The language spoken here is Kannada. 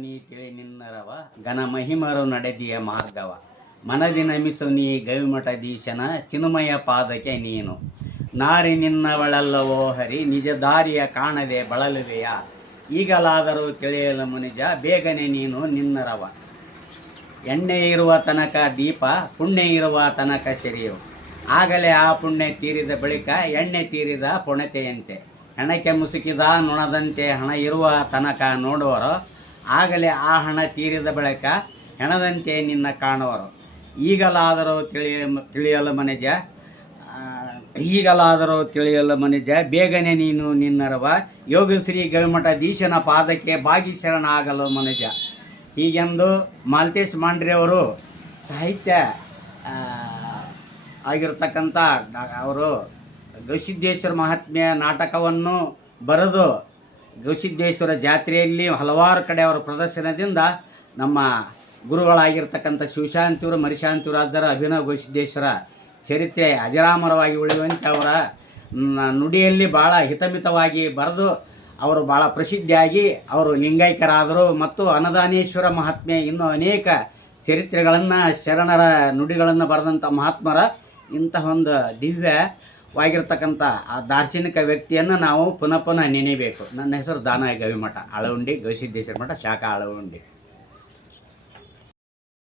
ನೀ ತಿಳಿ ನಿನ್ನರವ ಘನ ಮಹಿಮರು ನಡೆದಿಯ ಮಾರ್ಗವ. ಮನದಿ ನಮಿಸು ನೀ ಗವಿಮಠಧೀಶನ ಚಿನ್ಮಯ ಪಾದಕ್ಕೆ ನೀನು. ನಾರಿ ನಿನ್ನವಳಲ್ಲವೋ ಹರಿ, ನಿಜ ದಾರಿಯ ಕಾಣದೆ ಬಳಲುವೆಯ. ಈಗಲಾದರೂ ತಿಳಿಯಲು ಮುನಿಜ, ಬೇಗನೆ ನೀನು ನಿನ್ನರವ ಎಣ್ಣೆ ಇರುವ ತನಕ ದೀಪ ಪುಣ್ಯ ಇರುವ ತನಕ ಶರಿಯು ಆಗಲೇ ಆ ಪುಣ್ಯ ತೀರಿದ ಬಳಿಕ ಎಣ್ಣೆ ತೀರಿದ ಪುಣತೆಯಂತೆ. ಹೆಣಕ್ಕೆ ಮುಸುಕಿದ ನೊಣದಂತೆ ಹಣ ಇರುವ ತನಕ ನೋಡುವರು ಆಗಲೇ ಆ ಹಣ ತೀರಿದ ಬಳಿಕ ಹೆಣದಂತೆ ನಿನ್ನ ಕಾಣುವರು. ಈಗಲಾದರೂ ತಿಳಿಯ ತಿಳಿಯಲು ಮನುಜ. ಈಗಲಾದರೂ ತಿಳಿಯಲು ಮನುಜ. ಬೇಗನೆ ನೀನು ನಿನ್ನರವ. ಯೋಗಶ್ರೀ ಗವಿಮಠದೀಶನ ಪಾದಕ್ಕೆ ಬಾಗಿ ಶರಣಾಗಲು ಮನುಜ. ಹೀಗೆಂದು ಮಾಲ್ತೇಶ್ ಮಾಂಡ್ರೆ ಅವರು ಸಾಹಿತ್ಯ ಆಗಿರ್ತಕ್ಕಂಥ ಅವರು ಗವಿಸಿದ್ದೇಶ್ವರ ಮಹಾತ್ಮೆಯ ನಾಟಕವನ್ನು ಬರೆದು ಗವಿಸಿದ್ದೇಶ್ವರ ಜಾತ್ರೆಯಲ್ಲಿ ಹಲವಾರು ಕಡೆ ಅವರ ಪ್ರದರ್ಶನದಿಂದ ನಮ್ಮ ಗುರುಗಳಾಗಿರ್ತಕ್ಕಂಥ ಶಿವಶಾಂತಿಯವರು ಮರಿಶಾಂತಿವರಾಜರ ಅಭಿನವ ಗವಿಸಿದ್ದೇಶ್ವರ ಚರಿತ್ರೆ ಅಜರಾಮರವಾಗಿ ಉಳಿಯುವಂತೆ ಅವರ ನುಡಿಯಲ್ಲಿ ಭಾಳ ಹಿತಮಿತವಾಗಿ ಬರೆದು ಅವರು ಭಾಳ ಪ್ರಸಿದ್ಧಿಯಾಗಿ ಅವರು ಲಿಂಗೈಕ್ಯರಾದರು ಮತ್ತು ಅನದಾನೇಶ್ವರ ಮಹಾತ್ಮೆ ಇನ್ನೂ ಅನೇಕ ಚರಿತ್ರೆಗಳನ್ನು, ಶರಣರ ನುಡಿಗಳನ್ನು ಬರೆದಂಥ ಮಹಾತ್ಮರ ಇಂತಹ ಒಂದು ದಿವ್ಯವಾಗಿರ್ತಕ್ಕಂಥ ಆ ದಾರ್ಶನಿಕ ವ್ಯಕ್ತಿಯನ್ನು ನಾವು ಪುನಃ ಪುನಃ ನೆನೆಯಬೇಕು ನನ್ನ ಹೆಸರು ದಾನ ಗವಿಮಠ ಅಳವಂಡಿ ಗವಿಸಿದ್ದೇಶ್ವರ ಮಠ, ಶಾಖಾ ಅಳವಂಡಿ